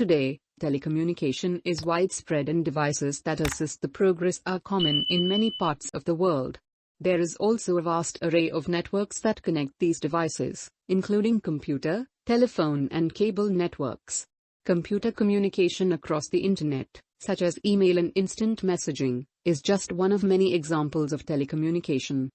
Today, telecommunication is widespread and devices that assist the progress are common in many parts of the world. There is also a vast array of networks that connect these devices, including computer, telephone and cable networks. Computer communication across the internet, such as email and instant messaging, is just one of many examples of telecommunication.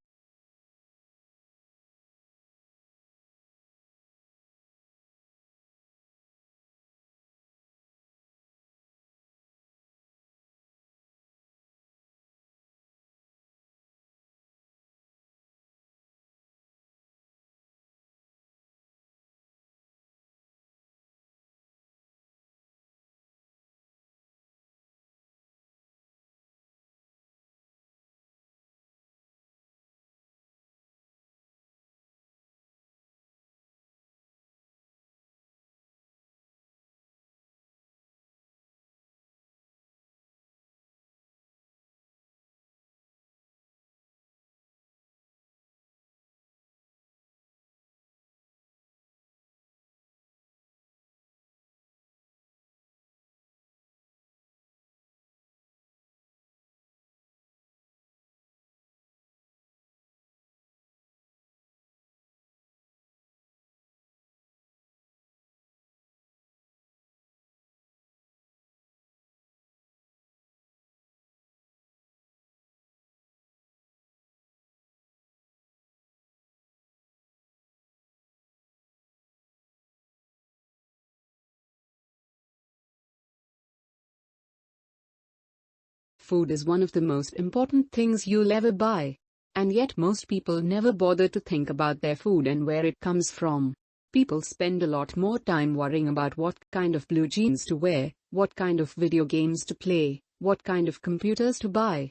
Food is one of the most important things you'll ever buy. And yet most people never bother to think about their food and where it comes from. People spend a lot more time worrying about what kind of blue jeans to wear, what kind of video games to play, what kind of computers to buy.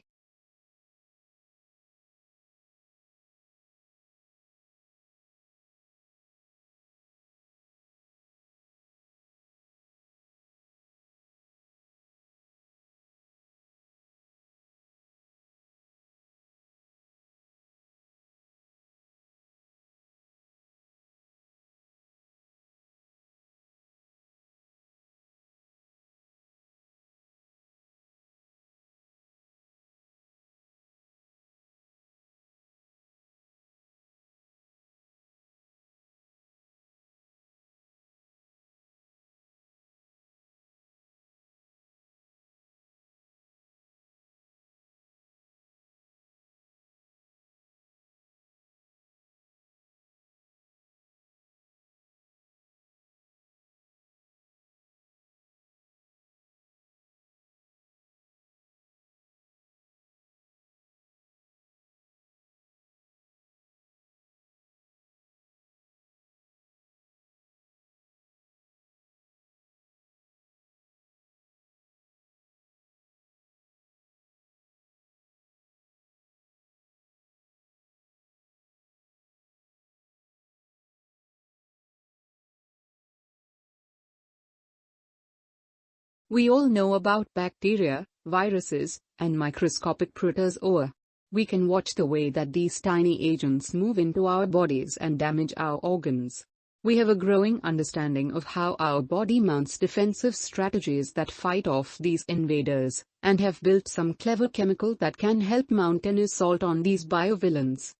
We all know about bacteria, viruses, and microscopic protozoa. We can watch the way that these tiny agents move into our bodies and damage our organs. We have a growing understanding of how our body mounts defensive strategies that fight off these invaders, and have built some clever chemical that can help mount an assault on these biovillains.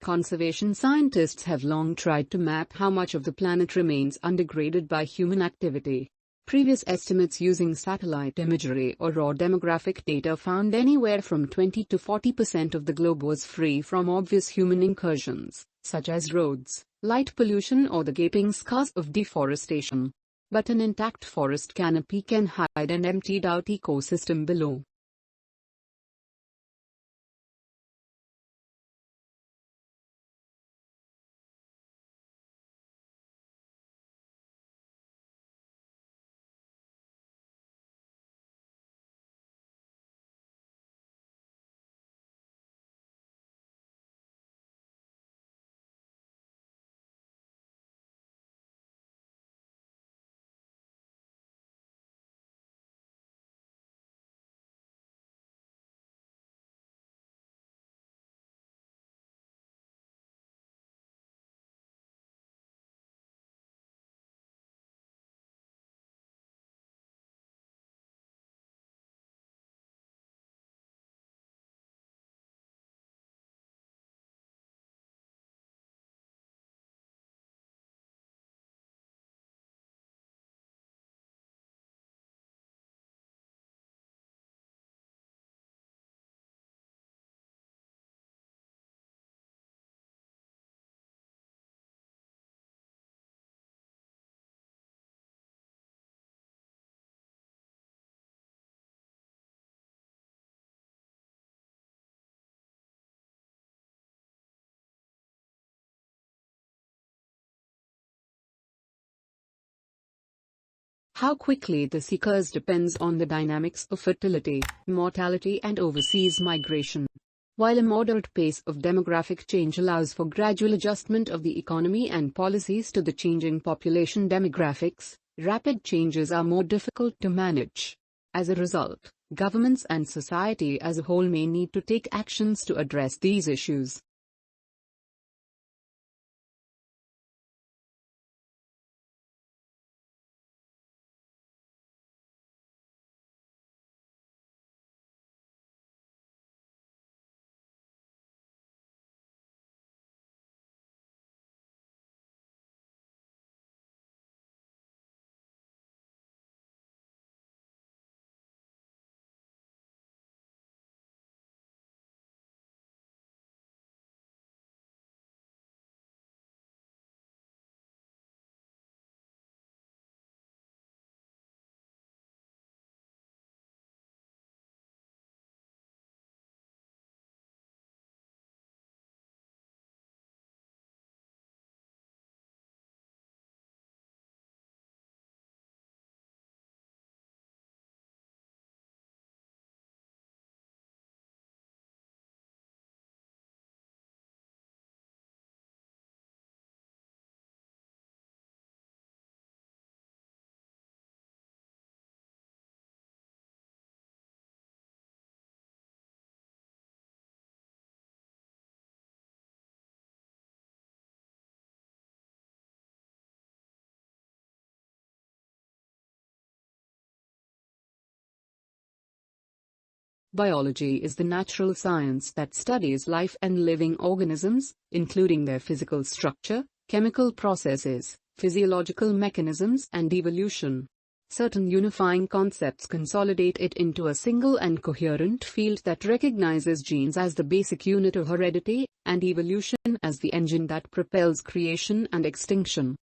Conservation scientists have long tried to map how much of the planet remains undegraded by human activity. Previous estimates using satellite imagery or raw demographic data found anywhere from 20 to 40% of the globe was free from obvious human incursions, such as roads, light pollution, or the gaping scars of deforestation. But an intact forest canopy can hide an emptied-out ecosystem below. How quickly this occurs depends on the dynamics of fertility, mortality, and overseas migration. While a moderate pace of demographic change allows for gradual adjustment of the economy and policies to the changing population demographics, rapid changes are more difficult to manage. As a result, governments and society as a whole may need to take actions to address these issues. Biology is the natural science that studies life and living organisms, including their physical structure, chemical processes, physiological mechanisms, and evolution. Certain unifying concepts consolidate it into a single and coherent field that recognizes genes as the basic unit of heredity, and evolution as the engine that propels creation and extinction.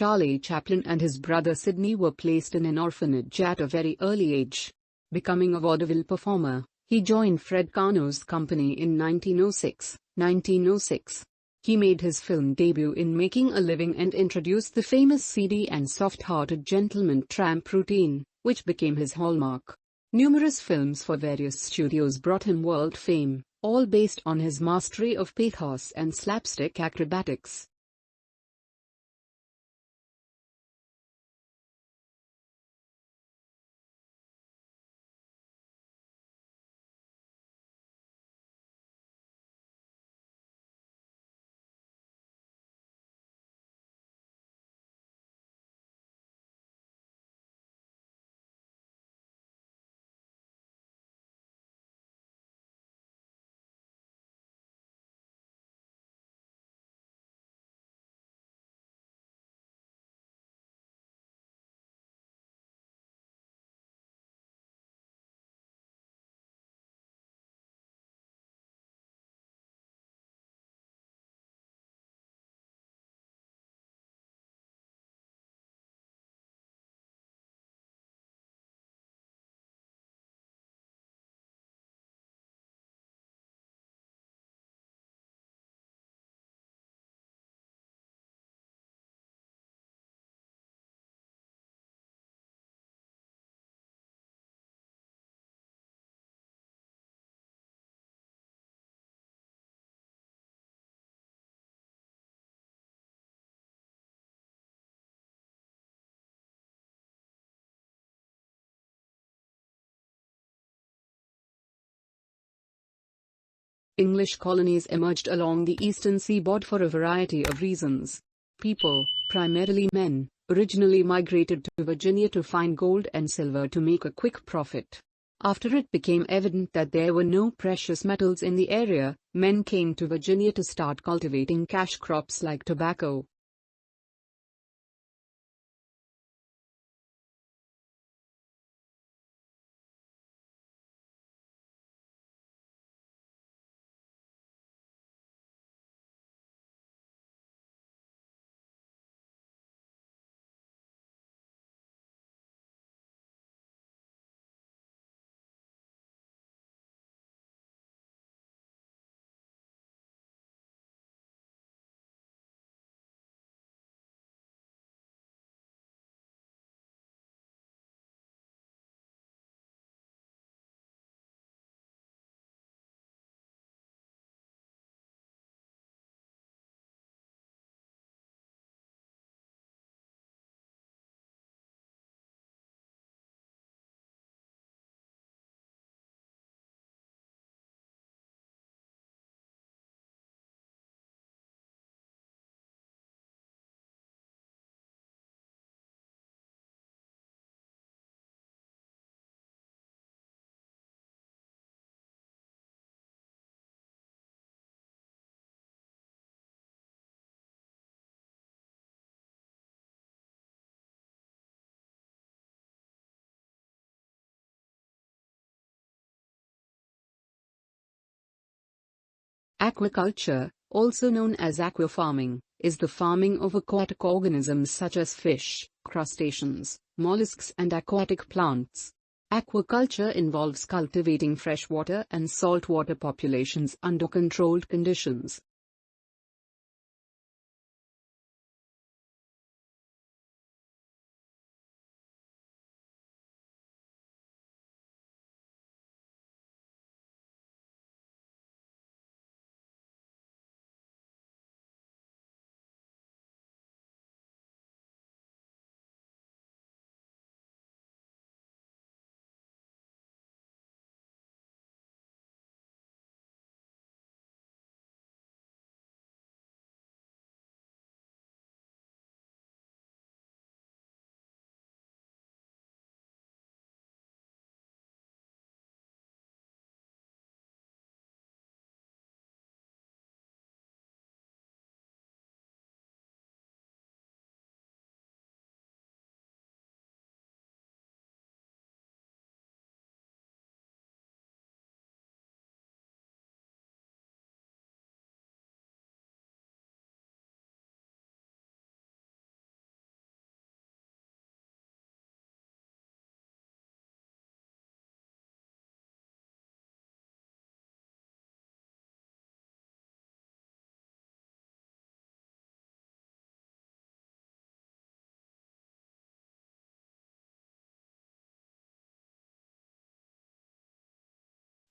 Charlie Chaplin and his brother Sidney were placed in an orphanage at a very early age. Becoming a vaudeville performer, he joined Fred Karno's company in 1906. He made his film debut in Making a Living and introduced the famous seedy and soft-hearted gentleman tramp routine, which became his hallmark. Numerous films for various studios brought him world fame, all based on his mastery of pathos and slapstick acrobatics. English colonies emerged along the eastern seaboard for a variety of reasons. People, primarily men, originally migrated to Virginia to find gold and silver to make a quick profit. After it became evident that there were no precious metals in the area, men came to Virginia to start cultivating cash crops like tobacco. Aquaculture, also known as aquafarming, is the farming of aquatic organisms such as fish, crustaceans, mollusks and aquatic plants. Aquaculture involves cultivating freshwater and saltwater populations under controlled conditions.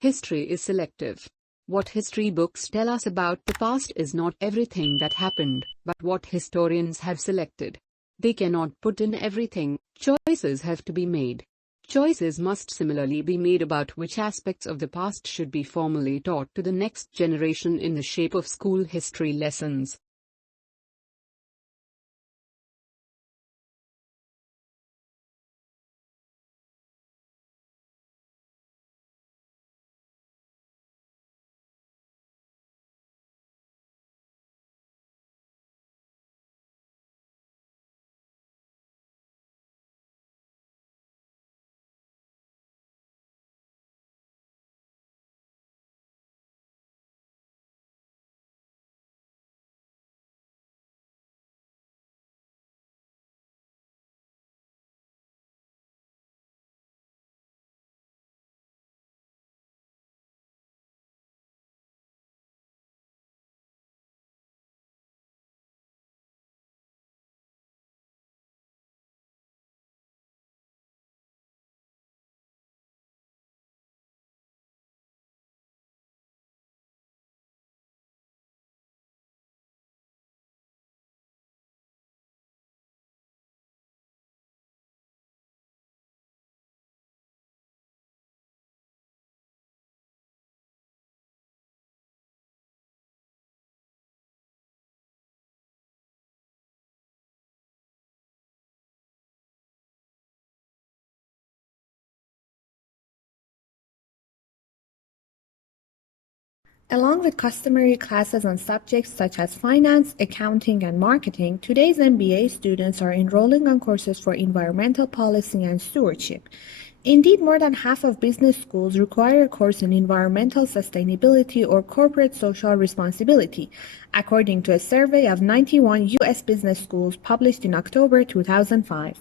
History is selective. What history books tell us about the past is not everything that happened, but what historians have selected. They cannot put in everything, choices have to be made. Choices must similarly be made about which aspects of the past should be formally taught to the next generation in the shape of school history lessons. Along with customary classes on subjects such as finance, accounting, and marketing, today's MBA students are enrolling on courses for environmental policy and stewardship. Indeed, more than half of business schools require a course in environmental sustainability or corporate social responsibility, according to a survey of 91 U.S. business schools published in October 2005.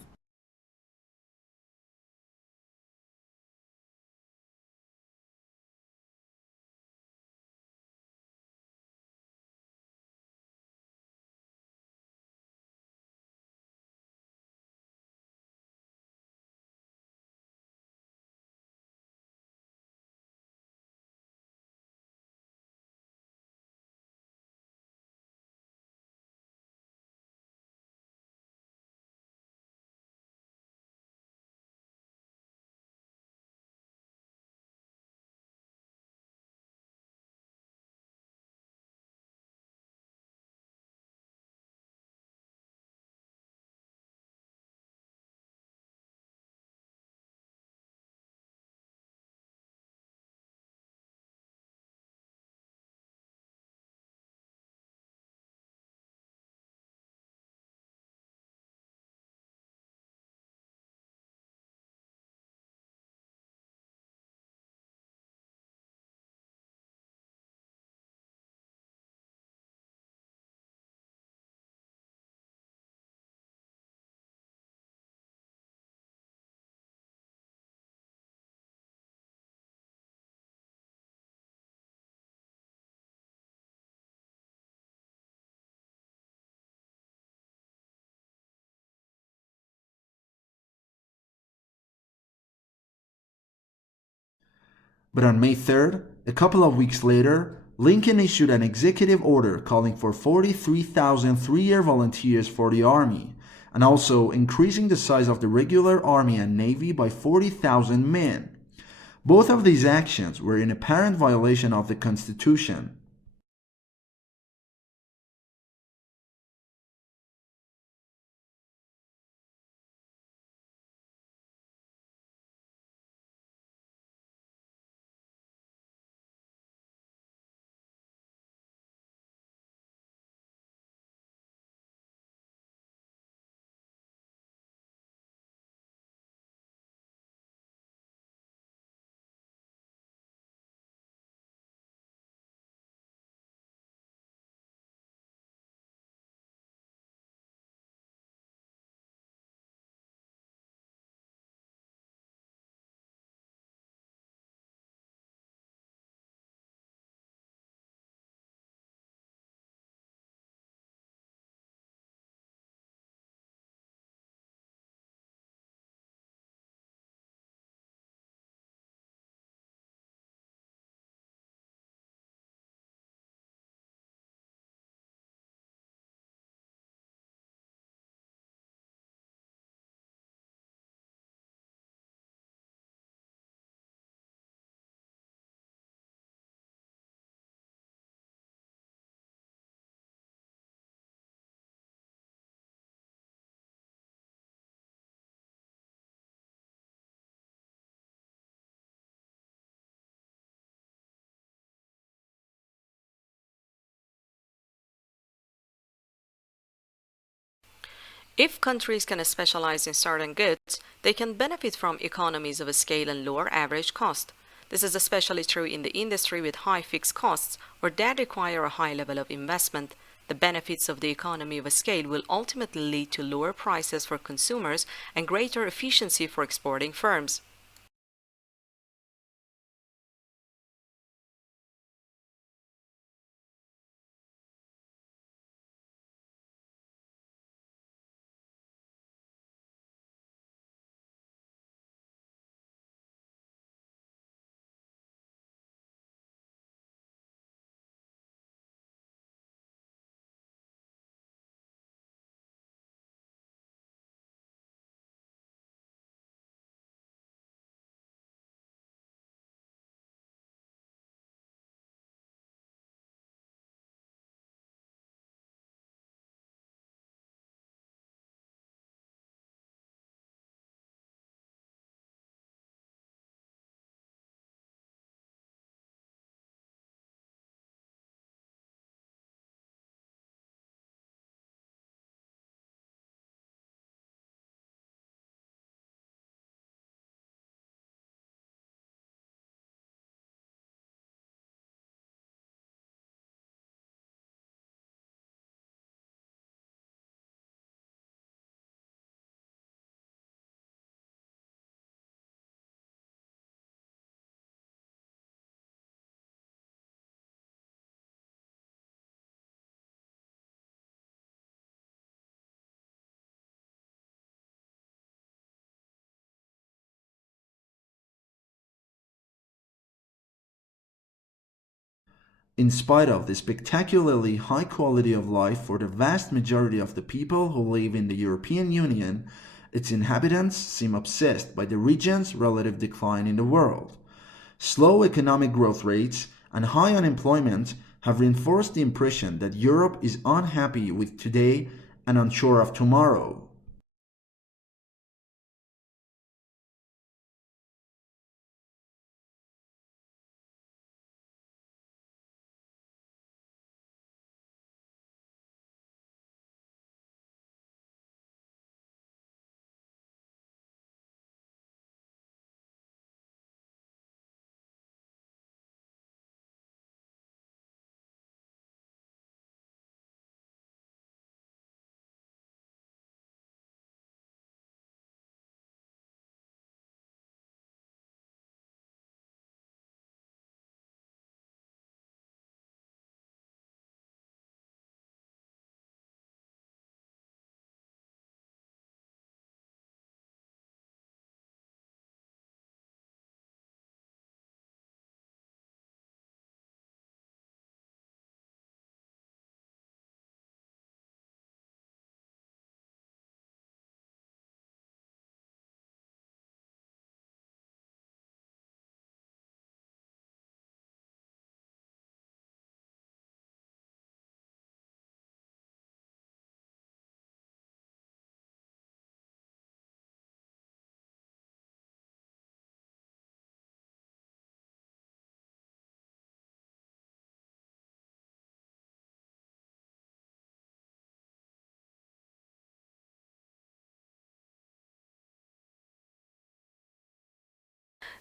But on May 3rd, a couple of weeks later, Lincoln issued an executive order calling for 43,000 three-year volunteers for the Army, and also increasing the size of the regular Army and Navy by 40,000 men. Both of these actions were in apparent violation of the Constitution. If countries can specialize in certain goods, they can benefit from economies of scale and lower average cost. This is especially true in the industry with high fixed costs or that require a high level of investment. The benefits of the economy of scale will ultimately lead to lower prices for consumers and greater efficiency for exporting firms. In spite of the spectacularly high quality of life for the vast majority of the people who live in the European Union, its inhabitants seem obsessed by the region's relative decline in the world. Slow economic growth rates and high unemployment have reinforced the impression that Europe is unhappy with today and unsure of tomorrow.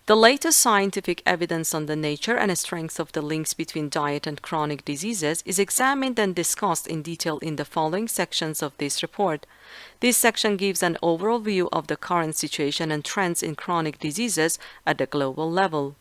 The latest scientific evidence on the nature and strength of the links between diet and chronic diseases is examined and discussed in detail in the following sections of this report. This section gives an overall view of the current situation and trends in chronic diseases at the global level.